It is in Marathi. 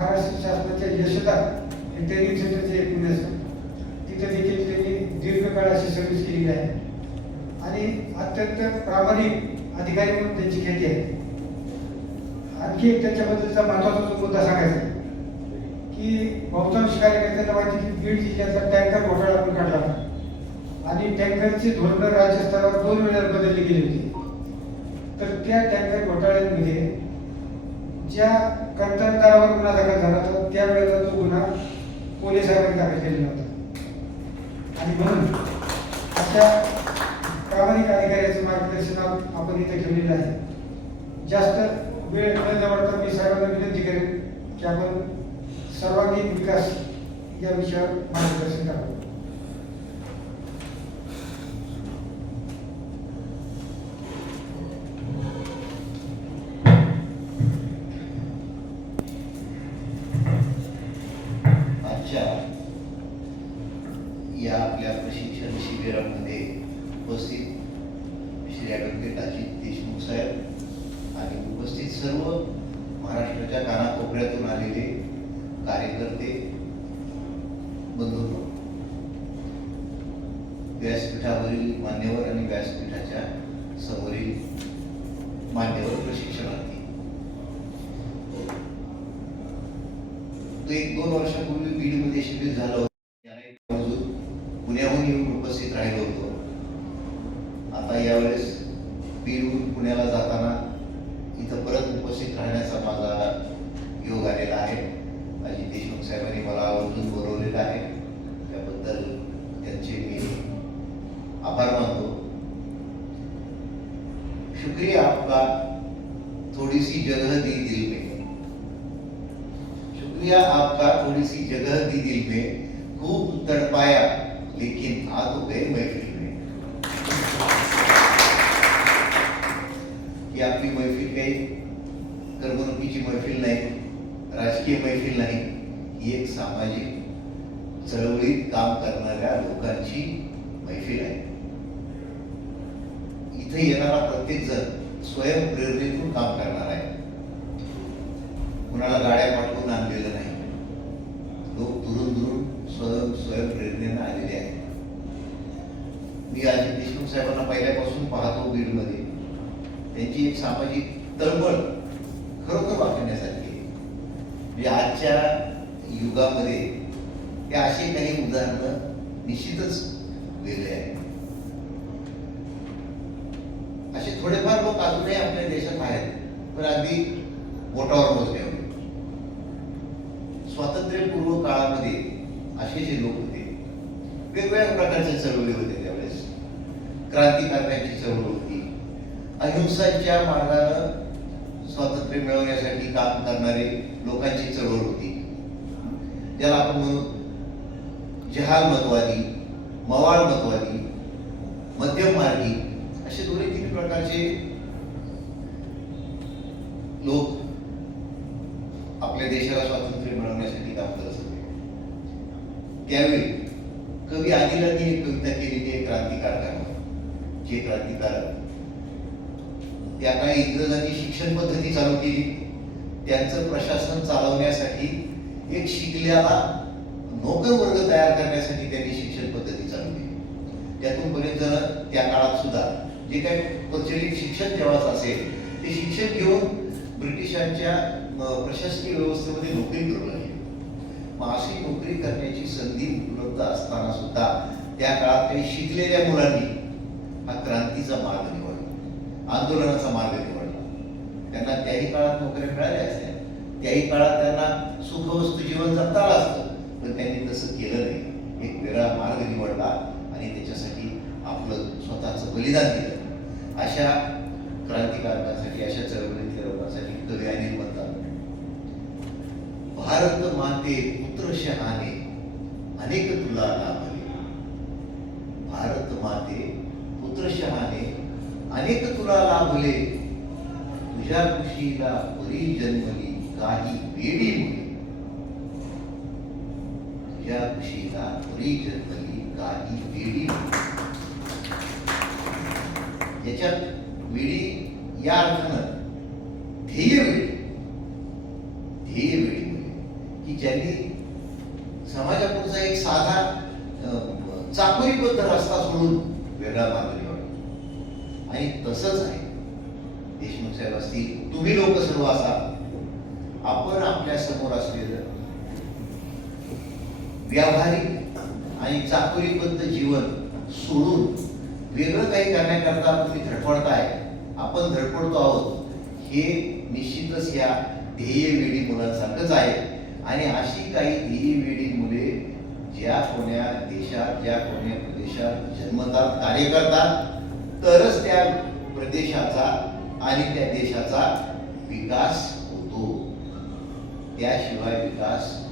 महाराष्ट्र शासनाच्या यशदा हे ट्रेनिंग सेंटरचे एक पुणे असतं, तिथे देखील त्यांनी दीर्घकाळ अशी सर्व्हिस केलेली आहे आणि अत्यंत प्रामाणिक अधिकारी म्हणून त्यांची ख्याती आहे. आणखी एक त्याच्याबद्दलचा महत्त्वाचा जो मुद्दा सांगायचा आहे की बहुतांश कार्यकर्त्यांना माहिती की बीड जिल्ह्यातला टँकर घोटाळा आपण काढला आणि टँकरची धोरणं राज्य स्तरावर 2 वेळा बदलली गेली होती. तर त्या टँकर घोटाळ्यांमध्ये ज्या कंत्राटदारावर गुन्हा दाखल झाला होता त्यावेळेला तो गुन्हा पोलिसांनी दाखल केलेला होता आणि म्हणून अशा प्रामाणिक अधिकाऱ्याचं मार्गदर्शन आपण इथे ठेवलेलं आहे. जास्त वेळ न दवडता मी सर्वांना विनंती करेन की आपण सर्वांगीण विकास या विषयावर मार्गदर्शन करावं. या आपल्या प्रशिक्षण शिबिरामध्ये उपस्थित श्री ॲडव्होकेट अजित देशमुख साहेब आणि उपस्थित सर्व महाराष्ट्राच्या कानाकोपऱ्यातून आलेले कार्यकर्ते बंधूंनो, व्यासपीठावरील मान्यवर आणि व्यासपीठाच्या समोरील मान्यवर प्रशिक्षणार्थी, तो 1-2 वर्षापूर्वी बीडमध्ये शिबिर झालं होतं. पुण्याहून येऊन उपस्थित राहिलो होतो. आता यावेळेस बीडहून पुण्याला जाताना इथं परत उपस्थित राहण्याचा माझा योग आलेला आहे. अजित देशमुख साहेबांनी मला आवर्जून बोलवलेलं आहे, त्याबद्दल त्यांचे मी आभार मानतो. शुक्रिया आपका, थोड़ी सी जगह दी दिल में. शुक्रिया आपका, थोड़ी सी जगह दी दिल में. खूब तड़पाया लेकिन आ तो गए महफिल में. की आपली महफिल काही करमणुकीची महफिल नाही, राजकीय महफिल नाही, ही एक सामाजिक चळवळीत काम करणाऱ्या लोकांची महफिल आहे. इथे येणारा प्रत्येक जण स्वयंप्रेरणेतून काम करणार आहे. कुणाला गाड्या पाठवून आणलेलं नाही. लोक दुरून स्वयंप्रेरणेने आलेले आहेत. मी अजित देशमुख साहेबांना पहिल्यापासून पाहतो बीडमध्ये. त्यांची एक सामाजिक तळमळ खरोखर वाचण्यासारखी आहे. म्हणजे आजच्या युगामध्ये हे असे काही उदाहरणं निश्चितच वेगळे आहेत. असे थोडेफार लोक अजूनही आपल्या देशात आहेत, पण अगदी बोटावर मोजले होते. स्वातंत्र्यपूर्व काळामध्ये असे जे लोक होते, वेगवेगळ्या प्रकारच्या चळवळी होते. त्यावेळेस क्रांतिकारकांची चळवळ होती, अहिंसाच्या मार्गाने स्वातंत्र्य मिळवण्यासाठी काम करणारे लोकांची चळवळ होती, ज्याला आपण म्हणू जहालमतवादी, मवाळमतवादी, मध्यममार्गी असे 2-3 प्रकारचे लोक आपल्या देशाला स्वातंत्र्य मिळवण्यासाठी काम करत होते. त्यावेळी कवी आदिलांनी एक कविता केलेली आहे क्रांतिकारकांवर. जे क्रांतिकारक त्या काळी इंग्रजांनी शिक्षण पद्धती चालू केली, त्यांचं प्रशासन चालवण्यासाठी एक शिकलेला नोकर वर्ग तयार करण्यासाठी त्यांनी शिक्षण पद्धती चालू केली. त्यातून बरेच जण त्या काळात सुद्धा जे काही प्रचलित शिक्षण तेव्हाच असेल ते शिक्षण घेऊन ब्रिटिशांच्या प्रशासकीय व्यवस्थेमध्ये नोकरी करू लागली. मग अशी नोकरी करण्याची संधी उपलब्ध असताना सुद्धा त्या काळात काही शिकलेल्या मुलांनी हा क्रांतीचा मार्ग निवडला, आंदोलनाचा मार्ग निवडला. त्यांना त्याही काळात नोकऱ्या मिळाल्या असत्या, त्याही काळात त्यांना सुखवस्तू जीवन जगता आलं असतं, पण त्यांनी तसं केलं नाही. एक वेगळा मार्ग निवडला आणि त्याच्यासाठी आपलं स्वतःचं बलिदान दिलं. अशा क्रांतिकारकांसाठी, अशा चळवळीतल्या लोकांसाठी कवी अनिल म्हणतात, भारत माते पुत्र शहाणे अनेक तुला लाभले. भारत माते पुत्र शहाणे अनेक तुला लाभले. तुझ्या खुशीला परी जन्मली काही वेडी मुले. तुझ्या खुशीला परी जन्मली काही वेडी मुले. याच्यात वेडी या अर्थानं ध्येय वेळी की ज्यांनी समाजापुढचा एक साधा चाकोरीबद्ध रस्ता सोडून वेगळा मार्ग निवडला. आणि तसंच आहे. देशमुख साहेब असतील, तुम्ही लोक सर्व असाल, आपण आपल्या समोर असलेलं व्यावहारिक आणि चाकोरीबद्ध जीवन सोडून वेगळं काही करण्याकरता तुम्ही धडपडताय, आपण धडपडतो आहोत, हे निश्चितच या ध्येयवेडी मुलांसारखंच आहे. आणि अशी काही ध्येयवेडी मुले ज्या कोण्या देशात, ज्या कोण्या प्रदेशात जन्मतात, कार्य करतात, तरच त्या प्रदेशाचा आणि त्या देशाचा विकास होतो. त्याशिवाय विकास